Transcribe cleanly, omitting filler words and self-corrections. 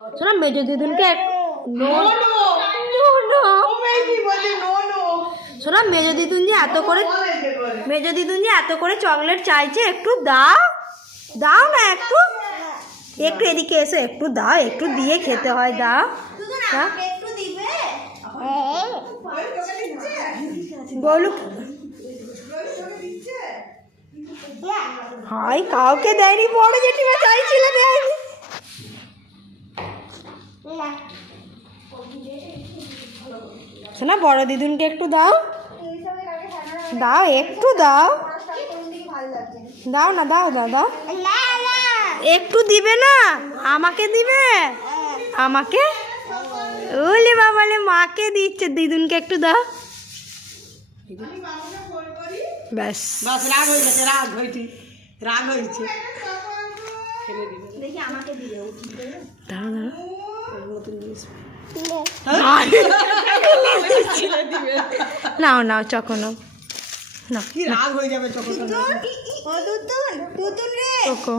শোনো মেজো দিদুনকে শোনো মেজো দিদুন যে এত করে চকলেট চাইছে, একটু দাও দাও না, একটু একটু এদিকে এসে একটু দাও, একটু দিয়ে খেতে হয়, দাও বলুক। হাই কাউকে দেয়নি, বড় জেঠিমা চাইছিল দেয়নি। শোনা বড় দিদুনকে একটু দাও দাও, একটু দাও দাও না, দাও দাও দাও, একটু দিবে না, আমাকে দিবে, আমাকে ওলে বাবালে মাকে দিচ্ছে, দিদুনকে একটু দাও ব্যাস। রাগ হয়ে গেছে, রাগ হয়েছে। দেখি আমাকে দিবে, দাও নাও নাও চকো নাও, কি রাগ হয়ে যাবে চকো। চকো